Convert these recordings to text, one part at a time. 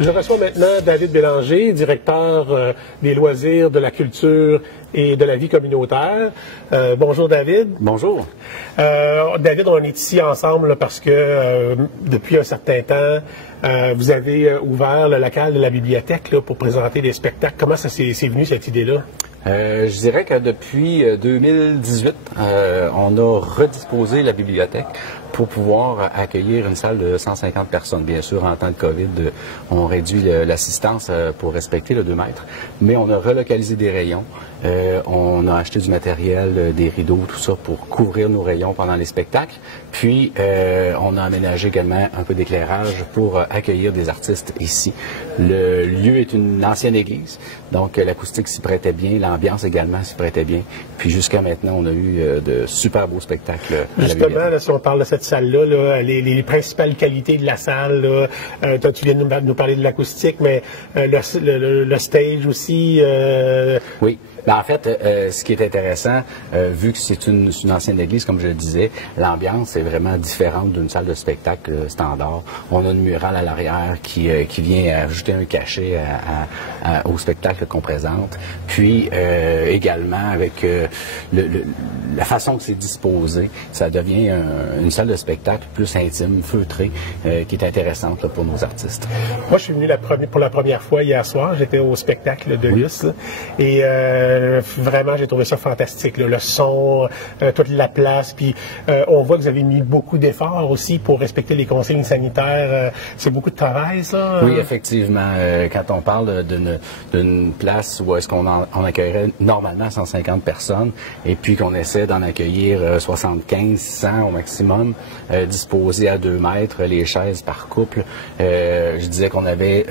Je reçois maintenant David Bélanger, directeur des loisirs, de la culture et de la vie communautaire. Bonjour David. Bonjour. David, on est ici ensemble là, parce que depuis un certain temps, vous avez ouvert le local de la bibliothèque là, pour présenter des spectacles. Comment ça c'est venu cette idée-là? Je dirais que depuis 2018, on a redisposé la bibliothèque pour pouvoir accueillir une salle de 150 personnes. Bien sûr, en temps de COVID, on réduit l'assistance pour respecter le 2 mètres, mais on a relocalisé des rayons. On a acheté du matériel, des rideaux, tout ça pour couvrir nos rayons pendant les spectacles. Puis, on a aménagé également un peu d'éclairage pour accueillir des artistes ici. Le lieu est une ancienne église, donc l'acoustique s'y prêtait bien, l'ambiance également s'y prêtait bien. Puis jusqu'à maintenant, on a eu de super beaux spectacles. Justement, là, si on parle de cette salle-là, là, les principales qualités de la salle, là, tu viens de nous parler de l'acoustique, mais le stage aussi. Oui. Ben, en fait, ce qui est intéressant, vu que c'est une ancienne église, comme je le disais, l'ambiance est vraiment différente d'une salle de spectacle standard. On a une murale à l'arrière qui vient ajouter un cachet au spectacle qu'on présente. Puis, également, avec la façon que c'est disposé, ça devient une salle de spectacle plus intime, feutrée, qui est intéressante là, pour nos artistes. Moi, je suis venu pour la première fois hier soir. J'étais au spectacle de Luce. Et vraiment, j'ai trouvé ça fantastique. Là. Le son, toute la place. Puis, on voit que vous avez mis beaucoup d'efforts aussi pour respecter les consignes sanitaires. C'est beaucoup de travail, ça? Oui, effectivement. Quand on parle d'une place où est-ce qu'on accueillerait normalement 150 personnes et puis qu'on essaie d'en accueillir 75, 100 au maximum, disposés à 2 mètres, les chaises par couple, je disais qu'on avait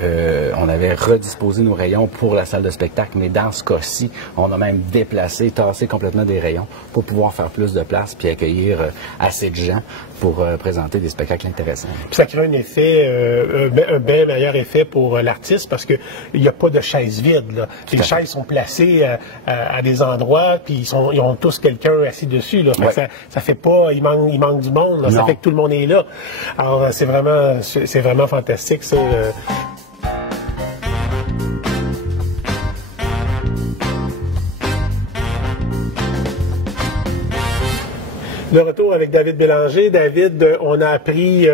redisposé nos rayons pour la salle de spectacle, mais dans ce cas-ci, on a même déplacé, tassé complètement des rayons pour pouvoir faire plus de place puis accueillir assez de gens pour présenter des spectacles intéressants. Puis ça crée un effet, un bien meilleur effet pour l'artiste parce qu'il n'y a pas de chaises vides. Là. Les chaises sont placées à des endroits puis ils ont tous quelqu'un assis dessus. Là. Ouais. Ça fait pas, il manque du monde. Là. Ça fait que tout le monde est là. Alors c'est vraiment fantastique ça. Le retour avec David Bélanger. David, on a appris,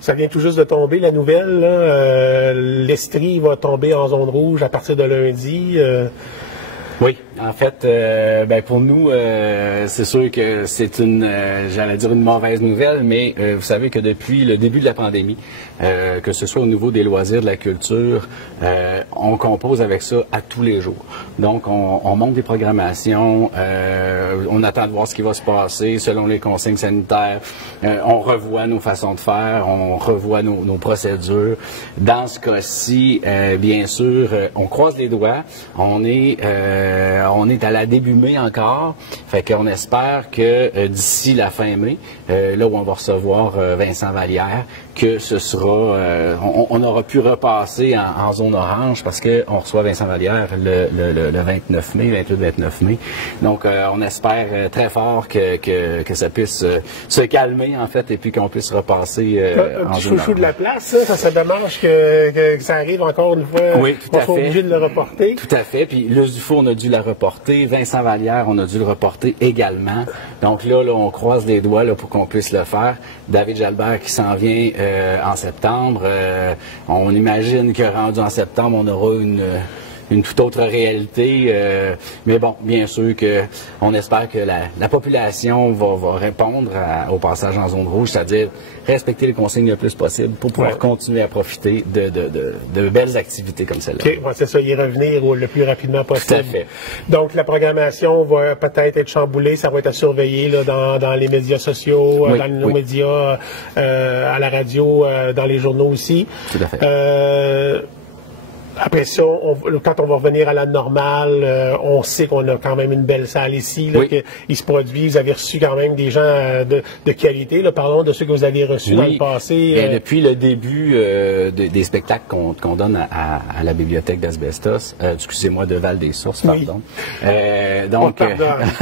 ça vient tout juste de tomber, la nouvelle, l'Estrie va tomber en zone rouge à partir de lundi. Oui, en fait, pour nous, c'est sûr que c'est j'allais dire une mauvaise nouvelle, mais vous savez que depuis le début de la pandémie, que ce soit au niveau des loisirs, de la culture, on compose avec ça à tous les jours. Donc, on monte des programmations, on attend de voir ce qui va se passer selon les consignes sanitaires, on revoit nos façons de faire, on revoit nos procédures. Dans ce cas-ci, bien sûr, on croise les doigts, on est à la début mai encore, fait qu'on espère que d'ici la fin mai, là où on va recevoir Vincent Vallière, que ce sera, on aura pu repasser en zone orange parce qu'on reçoit Vincent Vallière le 29 mai, 28-29 mai. Donc, on espère très fort que ça puisse se calmer, en fait, et puis qu'on puisse repasser en zone orange. Chouchou de la place, ça c'est dommage que ça arrive encore une fois. Oui, tout à fait. On soit obligé de le reporter. Tout à fait. Puis, Luce Dufault, on a dû la reporter. Vincent Vallière, on a dû le reporter également. Donc là, on croise les doigts là, pour qu'on puisse le faire. David Jalbert qui s'en vient en septembre. On imagine que rendu en septembre, on aura une toute autre réalité. Mais bon, bien sûr qu'on espère que la population va répondre au passage en zone rouge, c'est-à-dire respecter les consignes le plus possible pour pouvoir continuer à profiter de belles activités comme celle-là. OK, c'est ça, y revenir le plus rapidement possible. Tout à fait. Donc, la programmation va peut-être être chamboulée, ça va être à surveiller là, dans les médias sociaux, dans nos médias, à la radio, dans les journaux aussi. Tout à fait. Après ça, quand on va revenir à la normale, on sait qu'on a quand même une belle salle ici, là, qu'il se produit. Vous avez reçu quand même des gens de qualité. Là, parlons de ceux que vous avez reçus dans le passé. Bien, depuis le début des spectacles qu'on donne à la bibliothèque d'Asbestos, excusez-moi, de Val-des-Sources, pardon. Donc,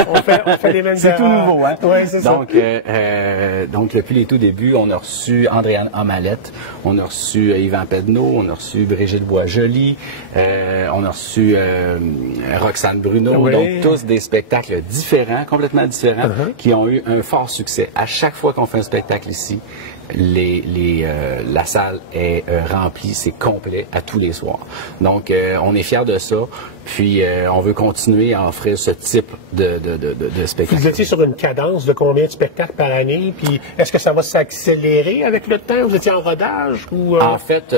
on fait les mêmes c'est tout nouveau, hein? Oui, c'est ça. Donc, depuis les tout débuts, on a reçu Andréane Amalette, on a reçu Yvan Pedneau, on a reçu Brigitte Boisjoli, on a reçu Roxane Bruno, donc tous des spectacles différents, complètement différents, qui ont eu un fort succès. À chaque fois qu'on fait un spectacle ici, la salle est remplie, c'est complet à tous les soirs. Donc, on est fiers de ça. Puis, on veut continuer à offrir ce type de spectacle. Vous étiez sur une cadence de combien de spectacles par année? Puis, est-ce que ça va s'accélérer avec le temps? Vous étiez en rodage? Ou, En fait,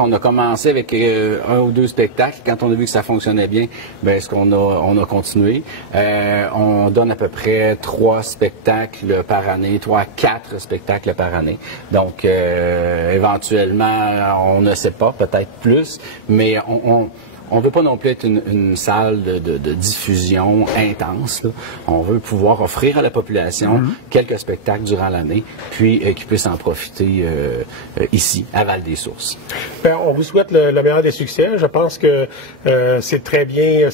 on a commencé avec 1 ou 2 spectacles. Quand on a vu que ça fonctionnait bien, ben, on a continué. On donne à peu près 3 spectacles par année, 3 à 4 spectacles par année. Donc, éventuellement, on ne sait pas, peut-être plus, mais on ne veut pas non plus être une salle de diffusion intense, là. On veut pouvoir offrir à la population quelques spectacles durant l'année, puis qu'ils puissent en profiter ici, à Val-des-Sources. Bien, on vous souhaite le meilleur des succès. Je pense que c'est très bien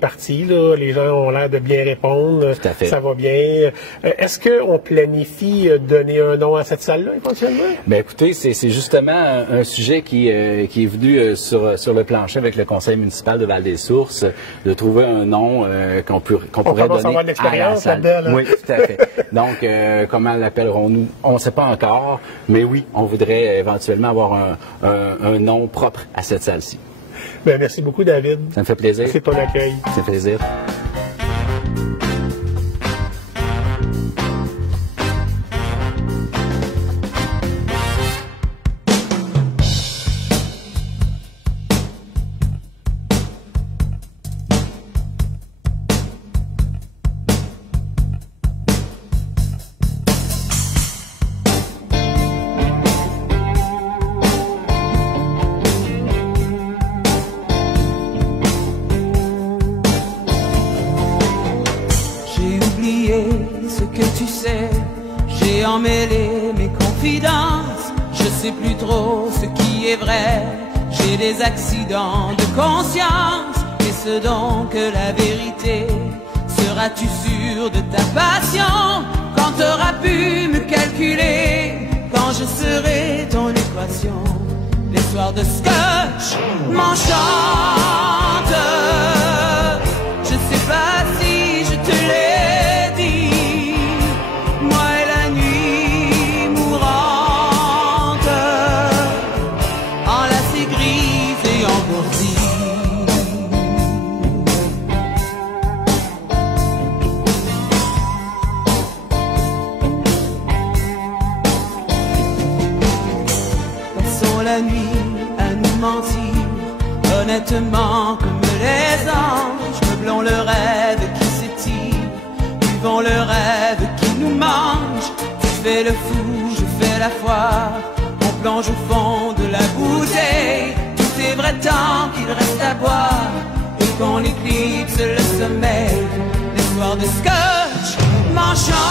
parti, là. Les gens ont l'air de bien répondre. Tout à fait. Ça va bien. Est-ce qu'on planifie donner un nom à cette salle-là, éventuellement? Bien, écoutez, c'est justement un sujet qui est venu sur le plancher avec le conseil municipal de Val-des-Sources, de trouver un nom qu'on pourrait donner à la salle. Oui, tout à fait. Donc, comment l'appellerons-nous? On ne sait pas encore, mais oui, on voudrait éventuellement avoir un nom propre à cette salle-ci. Bien, merci beaucoup, David. Ça me fait plaisir. C'est ton accueil. Ça fait plaisir. Ce que tu sais, j'ai emmêlé mes confidences. Je sais plus trop ce qui est vrai. J'ai des accidents de conscience. Est-ce donc la vérité? Seras-tu sûr de ta passion quand t'auras pu me calculer? Quand je serai ton équation, les soirs de scotch m'enchantent. Je sais pas si je te l'ai dit, moi et la nuit mourante, enlacée, grise et engourdie. Passons la nuit à nous mentir, honnêtement comme les anges. Meublons le rêve qui s'étire, buvons le rêve qui nous mange. Tu fais le fou, je fais la foire, on plonge au fond de la bouteille. Tout est vrai tant qu'il reste à boire et qu'on éclipse le sommeil. Les soirs de scotch m'enchantent.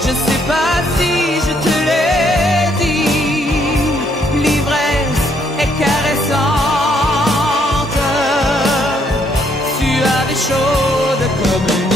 Je sais pas si je te l'ai dit, l'ivresse est caressante, suave et chaude comme un nid.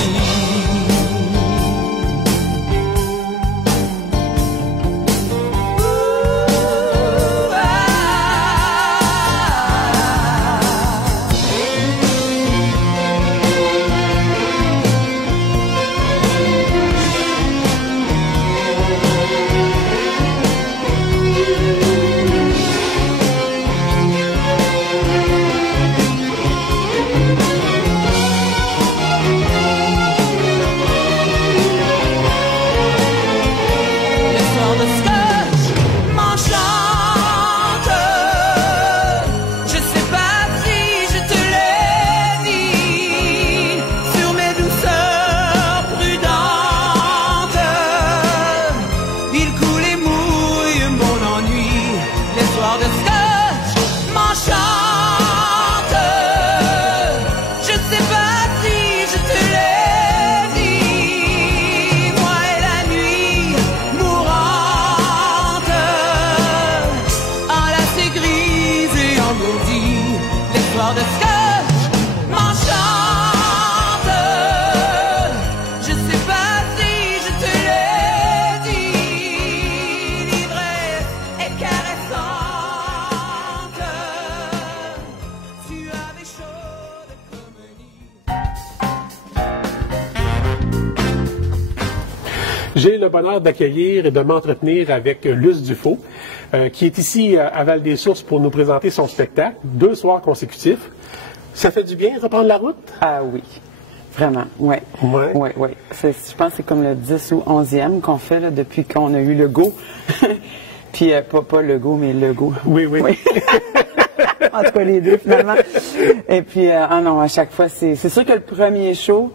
J'ai le bonheur d'accueillir et de m'entretenir avec Luce Dufault, qui est ici à Val-des-Sources pour nous présenter son spectacle, 2 soirs consécutifs. Ça fait du bien reprendre la route? Ah oui, vraiment, oui. Ouais. Ouais, ouais. Je pense que c'est comme le 10 ou 11e qu'on fait là, depuis qu'on a eu le go. Puis pas le go, mais le go. Oui, oui. En tout cas, les deux, finalement. Et puis, non, à chaque fois, c'est sûr que le premier show,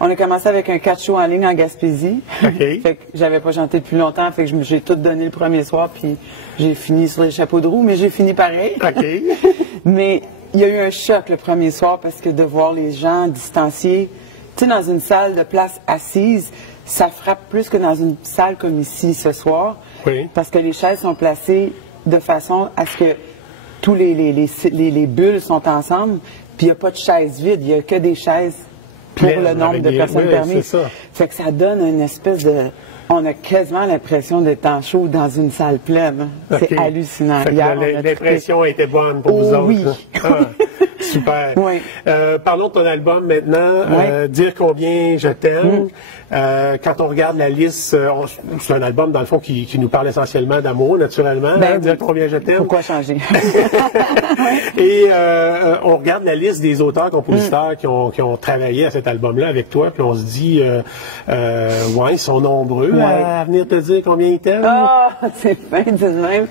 on a commencé avec un 4 shows en ligne en Gaspésie. Okay. Fait que j'avais pas chanté depuis longtemps, fait que j'ai tout donné le premier soir, puis j'ai fini sur les chapeaux de roue, mais j'ai fini pareil. OK. Mais il y a eu un choc le premier soir parce que de voir les gens distanciés, tu sais, dans une salle de place assise, ça frappe plus que dans une salle comme ici ce soir. Oui. Parce que les chaises sont placées de façon à ce que tous les bulles sont ensemble, puis il n'y a pas de chaises vides, il n'y a que des chaises pour le nombre de personnes permises. C'est ça. Fait que ça donne une espèce de... On a quasiment l'impression d'être en show dans une salle pleine. Okay. C'est hallucinant. L'impression était bonne pour vous autres. Oui. Ah, super. Oui. Parlons de ton album maintenant. Oui. Dire combien je t'aime. Quand on regarde la liste, c'est un album dans le fond qui nous parle essentiellement d'amour, naturellement. Ben, Dire combien je t'aime. Pourquoi changer? Et on regarde la liste des auteurs-compositeurs qui ont travaillé à cet album-là avec toi, puis on se dit, ouais, ils sont nombreux à venir te dire combien ils t'aiment. Ah, c'est fin de même.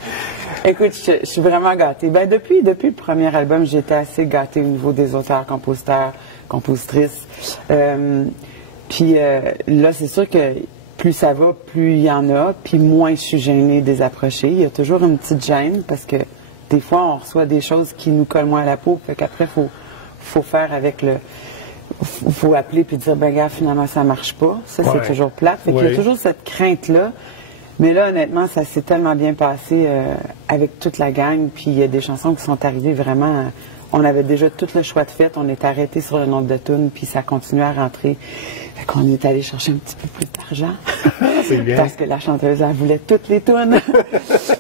Écoute, je suis vraiment gâtée. Ben, depuis le premier album, j'étais assez gâtée au niveau des auteurs, compositeurs, compositrices. Puis là, c'est sûr que plus ça va, plus il y en a, puis moins je suis gênée de les approcher. Il y a toujours une petite gêne parce que des fois, on reçoit des choses qui nous collent moins à la peau, fait qu'après, faut faire avec le... faut appeler puis dire, ben gars, finalement, ça marche pas. Ça, c'est toujours plate. Fait qu'il y a toujours cette crainte-là. Mais là, honnêtement, ça s'est tellement bien passé avec toute la gang. Puis il y a des chansons qui sont arrivées vraiment... on avait déjà tout le choix de fait. On est arrêté sur le nombre de tunes, puis ça continuait à rentrer. Fait qu'on est allé chercher un petit peu plus d'argent. C'est bien. Parce que la chanteuse, elle voulait toutes les tunes.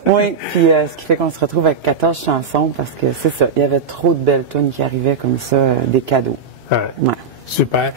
Oui, puis ce qui fait qu'on se retrouve avec 14 chansons, parce que c'est ça. Il y avait trop de belles tunes qui arrivaient comme ça, des cadeaux. Ouais. Ouais. Super.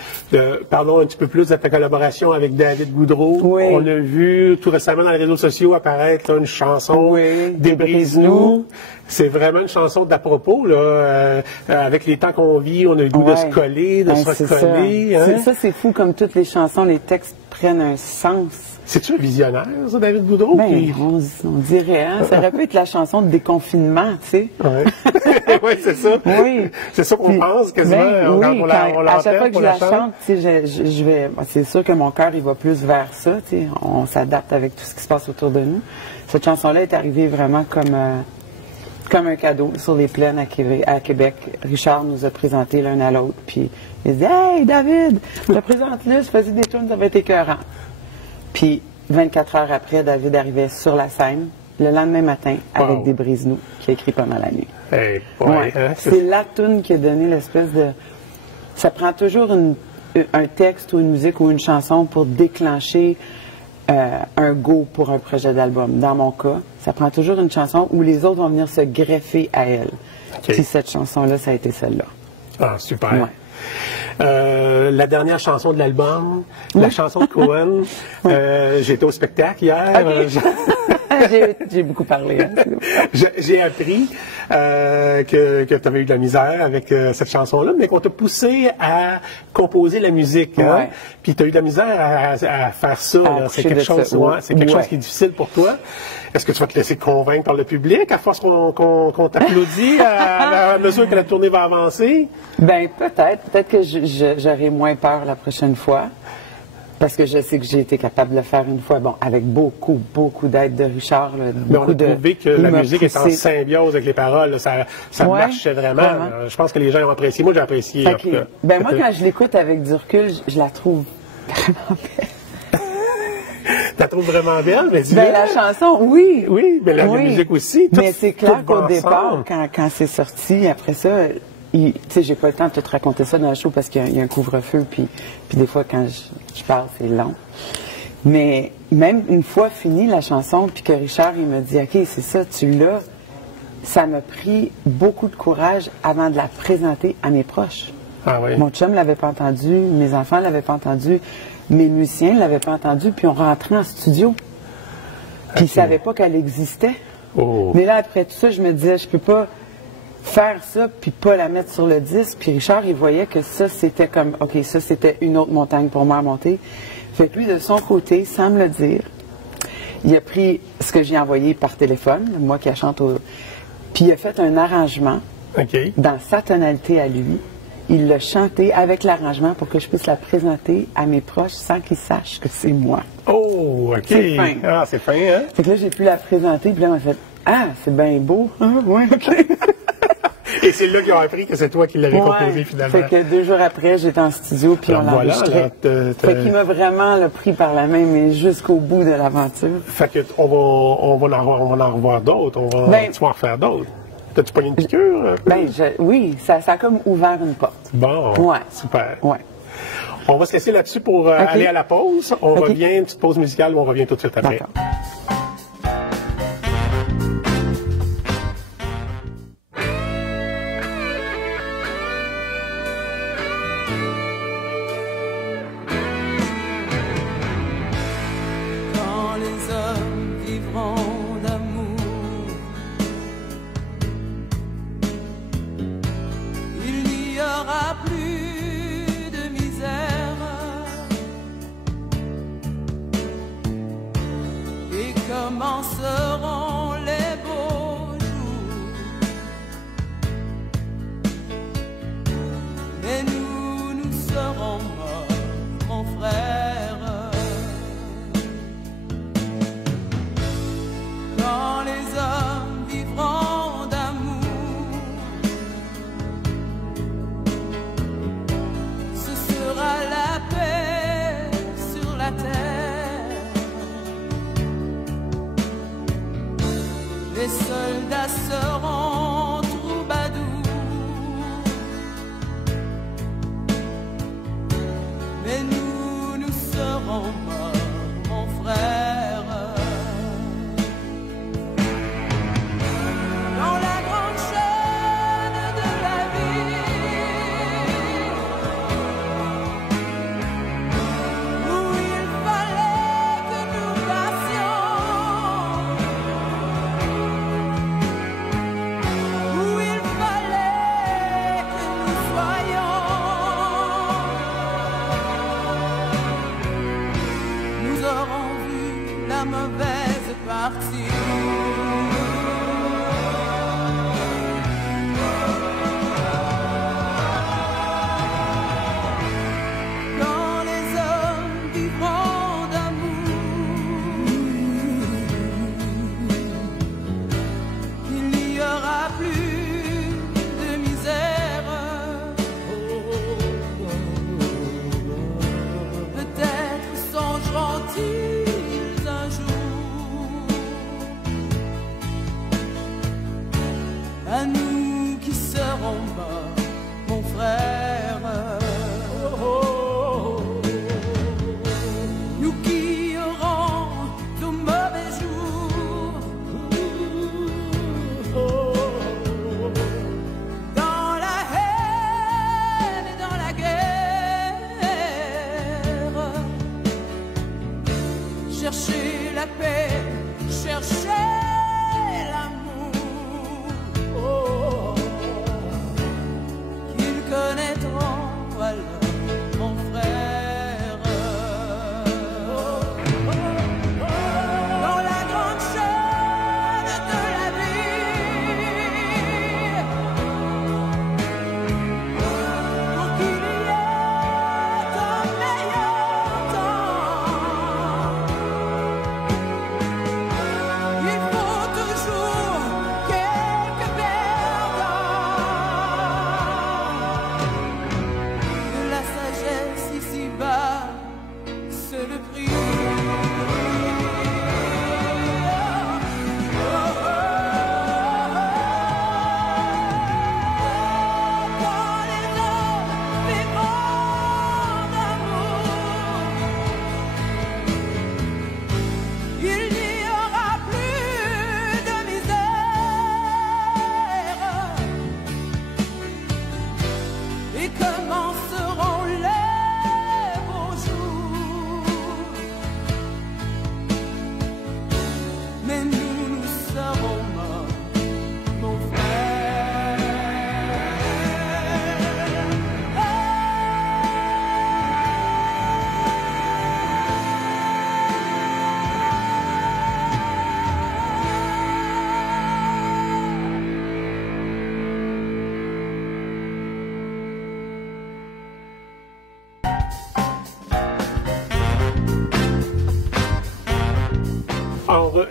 Parlons un petit peu plus de ta collaboration avec David Goudreau. Oui. On a vu tout récemment dans les réseaux sociaux apparaître une chanson, Débrise-nous. C'est vraiment une chanson d'à propos, là. Avec les temps qu'on vit, on a eu le goût de se coller, de se recoller. Ça, c'est fou, comme toutes les chansons, les textes prennent un sens. C'est-tu un visionnaire, ça, David Goudreau? Ben, on dirait, hein? Ça aurait pu être la chanson de déconfinement, tu sais. Oui, ouais, c'est ça. Oui. C'est ça qu'on pense quasiment à chaque fois que je la chante, tu sais, je vais... C'est sûr que mon cœur, il va plus vers ça, tu sais. On s'adapte avec tout ce qui se passe autour de nous. Cette chanson-là est arrivée vraiment comme un cadeau sur les plaines à Québec. Richard nous a présenté l'un à l'autre, puis il dit « Hey, David, je te présente là, je faisais des tunes, ça va être écœurant. » Puis, 24 heures après, David arrivait sur la scène, le lendemain matin, avec des Brise-nous, qui a écrit pas mal la nuit. Hey, c'est la tune qui a donné l'espèce de... Ça prend toujours un texte ou une musique ou une chanson pour déclencher un go pour un projet d'album. Dans mon cas, ça prend toujours une chanson où les autres vont venir se greffer à elle. Okay. Puis cette chanson-là, ça a été celle-là. Ah, super. Ouais. La dernière chanson de l'album, la chanson de Cohen. J'étais au spectacle hier. Okay. J'ai beaucoup parlé. Hein, j'ai appris que tu avais eu de la misère avec cette chanson-là, mais qu'on t'a poussé à composer la musique. Hein? Puis tu as eu de la misère à faire ça. C'est quelque chose qui est difficile pour toi. Est-ce que tu vas te laisser convaincre par le public à force qu'on t'applaudit à mesure que la tournée va avancer? Ben peut-être. Peut-être que j'aurai moins peur la prochaine fois. Parce que je sais que j'ai été capable de le faire une fois, bon, avec beaucoup d'aide de Richard. Là, mais on a trouvé que la musique est en symbiose avec les paroles. Là, ça marchait vraiment. Je pense que les gens ont apprécié. Moi, j'ai apprécié. Ben moi, quand je l'écoute avec du recul, je la trouve vraiment belle. Tu la trouves vraiment belle? Mais la chanson, oui. Oui, mais la musique aussi. Mais c'est clair qu'au départ, quand c'est sorti, après ça... Tu sais, j'ai pas le temps de te raconter ça dans le show parce qu'il y a un couvre-feu, puis des fois, quand je parle, c'est long. Mais même une fois finie la chanson, puis que Richard, il m'a dit, OK, c'est ça, tu l'as, ça m'a pris beaucoup de courage avant de la présenter à mes proches. Ah oui. Mon chum l'avait pas entendu, mes enfants l'avaient pas entendu. mes musiciens ne l'avaient pas entendue, puis on rentrait en studio. Puis ils ne savaient pas qu'elle existait. Oh. Mais là, après tout ça, je me disais, je peux pas faire ça, puis pas la mettre sur le disque. Puis Richard, il voyait que ça, c'était comme, OK, ça, c'était une autre montagne pour moi à monter. Fait que lui, de son côté, sans me le dire, il a pris ce que j'ai envoyé par téléphone, moi qui chante au... Puis il a fait un arrangement dans sa tonalité à lui. Il l'a chanté avec l'arrangement pour que je puisse la présenter à mes proches sans qu'ils sachent que c'est moi. Oh, OK. C'est fin. Ah, c'est fin, hein? Fait que là, j'ai pu la présenter, puis là, on m'a fait « Ah, c'est bien beau. Ah, ouais, OK. » Et c'est là qu'ils ont appris que c'est toi qui l'avais composé, finalement. Fait que 2 jours après, j'étais en studio, puis on l'enregistrait. Fait qu'il m'a vraiment pris par la main, mais jusqu'au bout de l'aventure. Fait que on va en revoir d'autres. Tu vas en refaire d'autres. T'as-tu pogné une piqûre? Oui, ça a comme ouvert une porte. Bon, ouais. Super. Ouais. On va se laisser là-dessus pour aller à la pause. On revient, une petite pause musicale, on revient tout de suite après. D'accord. Quand les hommes vivront d'amour, il n'y aura plus de misère, et commenceront les beaux jours. Mais nous serons morts, mon frère. Quand les hommes vivront d'amour, ce sera la paix sur la terre. Les soldats seront troubadours, mais nous serons morts, mon frère. Dans la grande chaîne de la vie, où il fallait que nous passions,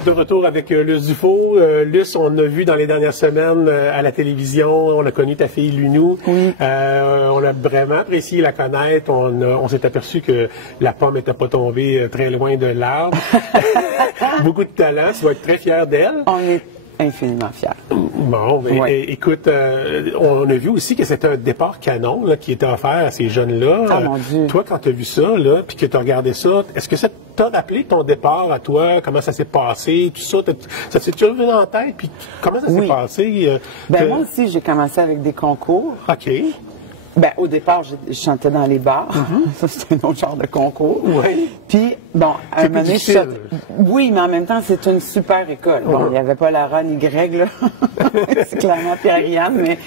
De retour avec Luce Dufault. Luce, on a vu dans les dernières semaines à la télévision, on a connu ta fille Lunou. Oui. On a vraiment apprécié la connaître. On s'est aperçu que la pomme n'était pas tombée très loin de l'arbre. Beaucoup de talent. Tu vas être très fier d'elle. On est infiniment fiers. Bon, mais Ouais. écoute, on a vu aussi que c'était un départ canon là, qui était offert à ces jeunes-là. Ah, mon Dieu. Toi, quand tu as vu ça, là, puis que tu as regardé ça, est-ce que ça t'a rappelé ton départ à toi? Comment ça s'est passé? Tout ça, ça s'est toujours venu en tête? Puis comment ça s'est Oui. passé? Ben, moi aussi, j'ai commencé avec des concours. OK. Ben, au départ, je chantais dans les bars. Ça, c'était un autre genre de concours. Oui. Puis, bon, à un C'est moment donné, plus difficile. oui, mais en même temps, c'est une super école. Bon, il n'y avait pas Lara ni Greg, là. C'est clairement Pierre-Yann, mais...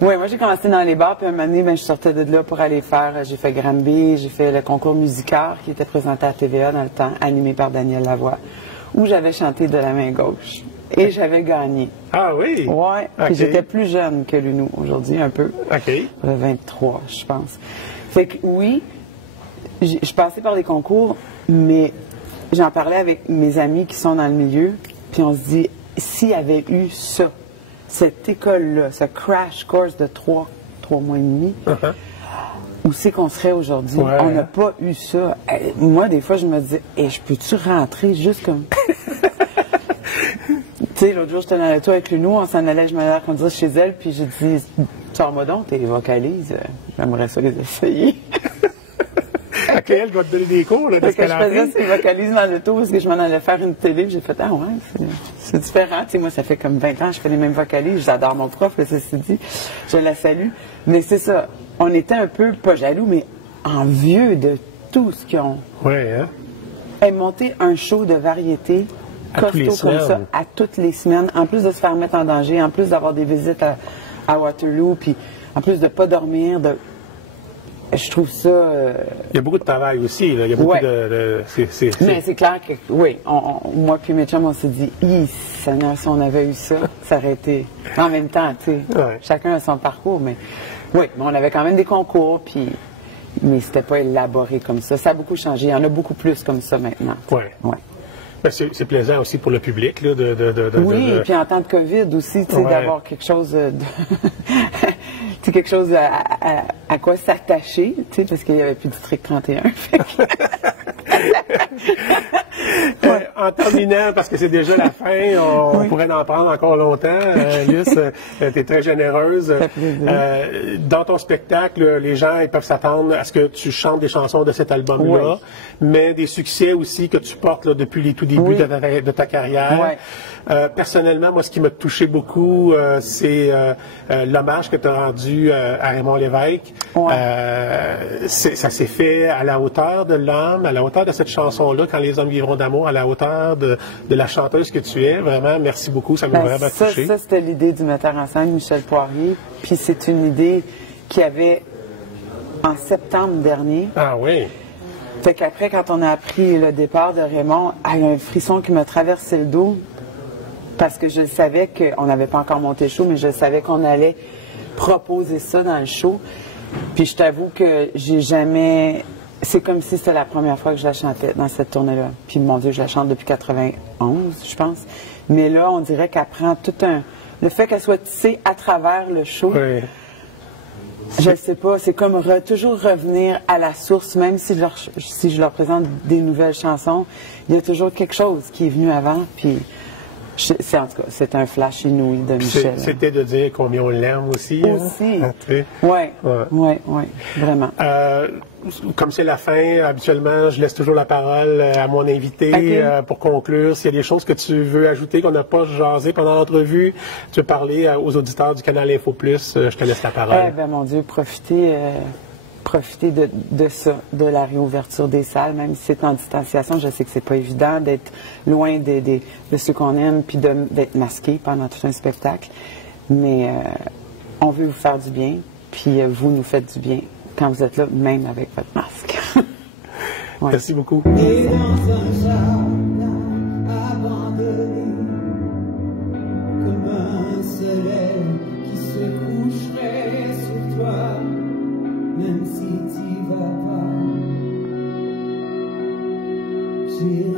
Oui, moi, j'ai commencé dans les bars, puis un moment donné, ben, je sortais de là pour aller faire... J'ai fait Granby, j'ai fait le concours Musicard, qui était présenté à TVA dans le temps, animé par Daniel Lavoie, où j'avais chanté de la main gauche. Et j'avais gagné. Ah oui? Ouais. OK. Puis j'étais plus jeune que Lunou aujourd'hui, un peu. OK. 23, je pense. Fait que oui, je passais par des concours, mais j'en parlais avec mes amis qui sont dans le milieu, puis on se dit, s'il y avait eu ça, cette école-là, ce crash course de 3 mois et demi, où c'est qu'on serait aujourd'hui? Ouais. On n'a pas eu ça. Moi, des fois, je me dis, je peux-tu rentrer juste comme... Tu sais, l'autre jour, j'étais dans le tour avec Lunou, on s'en allait, je m'allais conduire chez elle, puis j'ai dit, sors-moi donc tes vocalises, j'aimerais ça les essayer. OK, elle doit te donner des cours, là, de Fait ce que qu'elle je a faisais appris. ces vocalises dans le tour parce que je m'en allais faire une télé, puis j'ai fait, ah ouais, c'est différent. Tu sais, moi, ça fait comme 20 ans que je fais les mêmes vocalises, j'adore mon prof, là, ceci dit, je la salue. Mais c'est ça, on était un peu, pas jaloux, mais envieux de tout ce qu'ils ont. Oui, hein? Et monter un show de variété À tous les costaud comme ça, semaines. à toutes les semaines, en plus de se faire mettre en danger, en plus d'avoir des visites à Waterloo, puis en plus de ne pas dormir, je trouve ça... Il y a beaucoup de travail aussi, là. Il y a beaucoup Ouais. Mais c'est clair que, oui, moi puis mes chums, on s'est dit, Seigneur, si on avait eu ça, ça aurait été... En même temps, tu sais, Ouais. chacun a son parcours, mais oui, mais on avait quand même des concours, puis... Mais c'était pas élaboré comme ça. Ça a beaucoup changé. Il y en a beaucoup plus comme ça maintenant. Ouais. Ouais. Ben, c'est plaisant aussi pour le public, là, Oui, et puis en temps de COVID aussi, tu sais, Ouais. d'avoir quelque chose de... tu sais, quelque chose à quoi s'attacher, tu sais, parce qu'il n'y avait plus de District 31. Fait que- En terminant, parce que c'est déjà la fin, on pourrait en prendre encore longtemps. Luce, tu es très généreuse. Ça fait plaisir. Dans ton spectacle, les gens ils peuvent s'attendre à ce que tu chantes des chansons de cet album-là, mais des succès aussi que tu portes là, depuis les tout débuts Oui. de ta carrière. Ouais. Personnellement, moi, ce qui m'a touché beaucoup, c'est l'hommage que tu as rendu à Raymond Lévesque. Ouais. Ça s'est fait à la hauteur de l'âme, à la hauteur de cette chanson-là, Quand les hommes vivront d'amour, à la hauteur de la chanteuse que tu es. Vraiment, merci beaucoup, ça m'a Ben, vraiment ça, touché. ça, c'était l'idée du metteur en scène, Michel Poirier. Puis c'est une idée qu'il y avait en septembre dernier. Ah oui. Fait qu'après, quand on a appris le départ de Raymond, il y a un frisson qui m'a traversé le dos parce que je savais qu'on n'avait pas encore monté le show, mais je savais qu'on allait proposer ça dans le show. Puis je t'avoue que j'ai jamais... C'est comme si c'était la première fois que je la chantais dans cette tournée-là. Puis mon Dieu, je la chante depuis 91, je pense. Mais là, on dirait qu'elle prend tout un... Le fait qu'elle soit tissée à travers le show... Oui. Je ne sais pas, c'est comme toujours revenir à la source, même si je leur présente des nouvelles chansons, il y a toujours quelque chose qui est venu avant, puis en tout cas, c'est un flash inouï de Michel. C'était de dire combien on l'aime aussi. hein. Aussi. Ah, tu sais. Oui, vraiment. Comme c'est la fin, habituellement, je laisse toujours la parole à mon invité Ok. pour conclure. S'il y a des choses que tu veux ajouter, qu'on n'a pas jasé pendant l'entrevue, tu veux parler aux auditeurs du canal Info Plus, je te laisse la parole. Eh bien, mon Dieu, profitez de ça, de la réouverture des salles, même si c'est en distanciation. Je sais que c'est pas évident d'être loin de ceux qu'on aime, puis d'être masqué pendant tout un spectacle. Mais on veut vous faire du bien, puis vous nous faites du bien quand vous êtes là, même avec votre masque. Ouais. Merci beaucoup. Et dans un jardin abandonné, comme un soleil qui se coucherait sur toi, même si t'y vas pas. J'ai